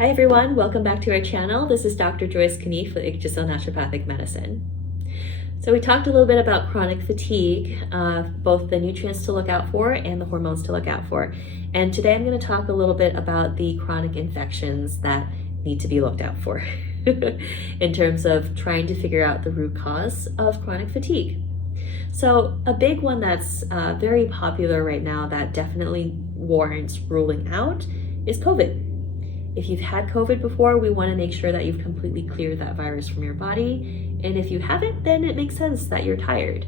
Hi everyone, welcome back to our channel. This is Dr. Joyce Knieff with Yggdrasil Naturopathic Medicine. So we talked a little bit about chronic fatigue, both the nutrients to look out for and the hormones to look out for. And today I'm going to talk a little bit about the chronic infections that need to be looked out for in terms of trying to figure out the root cause of chronic fatigue. So a big one that's very popular right now that definitely warrants ruling out is COVID. If you've had COVID before, we want to make sure that you've completely cleared that virus from your body. And if you haven't, then it makes sense that you're tired.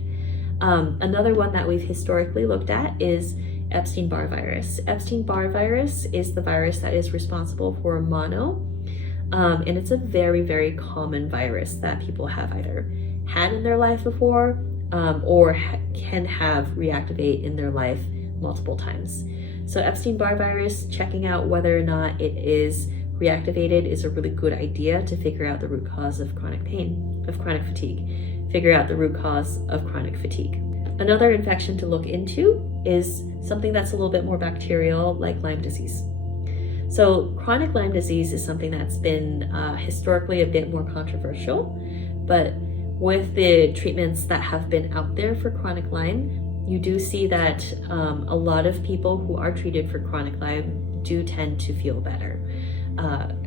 Another one that we've historically looked at is Epstein-Barr virus. Epstein-Barr virus is the virus that is responsible for mono. And it's a very, very common virus that people have either had in their life before or can have reactivate in their life multiple times. So Epstein-Barr virus, checking out whether or not it is reactivated is a really good idea to figure out the root cause of chronic pain, of chronic fatigue, figure out the root cause of chronic fatigue. Another infection to look into is something that's a little bit more bacterial, like Lyme disease. So chronic Lyme disease is something that's been historically a bit more controversial, but with the treatments that have been out there for chronic Lyme, you do see that a lot of people who are treated for chronic Lyme do tend to feel better,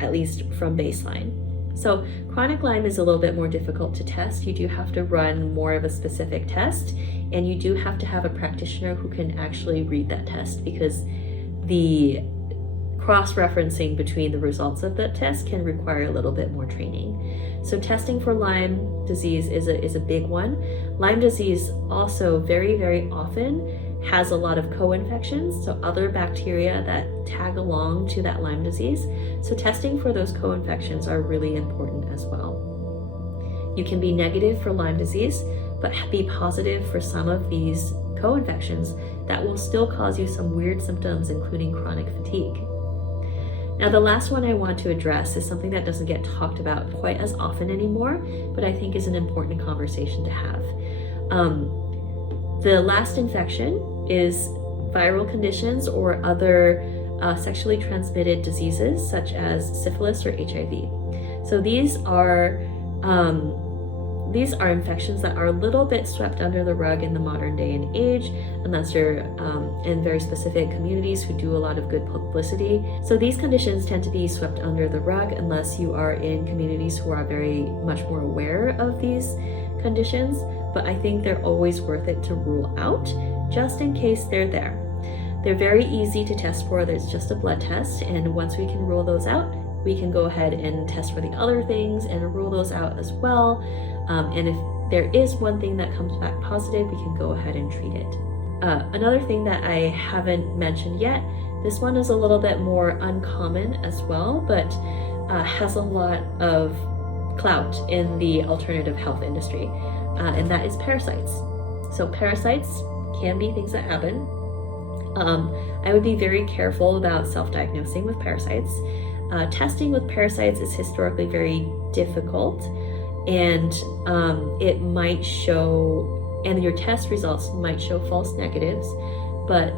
at least from baseline. So chronic Lyme is a little bit more difficult to test. You do have to run more of a specific test, and you do have to have a practitioner who can actually read that test, because the cross-referencing between the results of that test can require a little bit more training. So testing for Lyme disease is a big one. Lyme disease also very, very often has a lot of co-infections, so other bacteria that tag along to that Lyme disease. So testing for those co-infections are really important as well. You can be negative for Lyme disease, but be positive for some of these co-infections that will still cause you some weird symptoms, including chronic fatigue. Now, the last one I want to address is something that doesn't get talked about quite as often anymore, but I think is an important conversation to have. The last infection is viral conditions or other sexually transmitted diseases such as syphilis or HIV. So these are infections that are a little bit swept under the rug in the modern day and age, unless you're in very specific communities who do a lot of good publicity. So these conditions tend to be swept under the rug unless you are in communities who are very much more aware of these conditions. But I think they're always worth it to rule out, just in case they're there. They're very easy to test for. There's just a blood test, and once we can rule those out, we can go ahead and test for the other things and rule those out as well. And if there is one thing that comes back positive, we can go ahead and treat it. Another thing that I haven't mentioned yet, this one is a little bit more uncommon as well, but has a lot of clout in the alternative health industry, and that is parasites. So parasites can be things that happen. I would be very careful about self-diagnosing with parasites. Testing with parasites is historically very difficult, and it might show, and your test results might show false negatives, but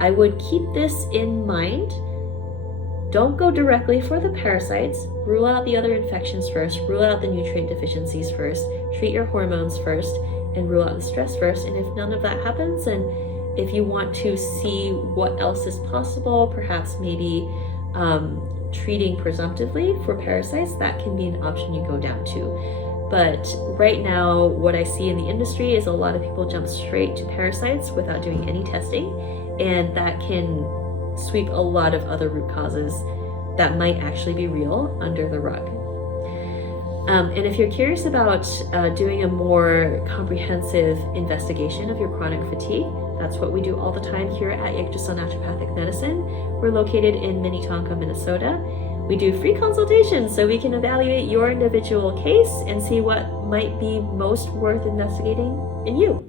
I would keep this in mind. Don't go directly for the parasites. Rule out the other infections first, rule out the nutrient deficiencies first, treat your hormones first, and rule out the stress first. And if none of that happens, and if you want to see what else is possible, perhaps maybe treating presumptively for parasites, that can be an option you go down to. But right now, what I see in the industry is a lot of people jump straight to parasites without doing any testing, and that can sweep a lot of other root causes that might actually be real under the rug. And if you're curious about doing a more comprehensive investigation of your chronic fatigue, that's what we do all the time here at Yggdrasil Naturopathic Medicine. We're located in Minnetonka, Minnesota. We do free consultations so we can evaluate your individual case and see what might be most worth investigating in you.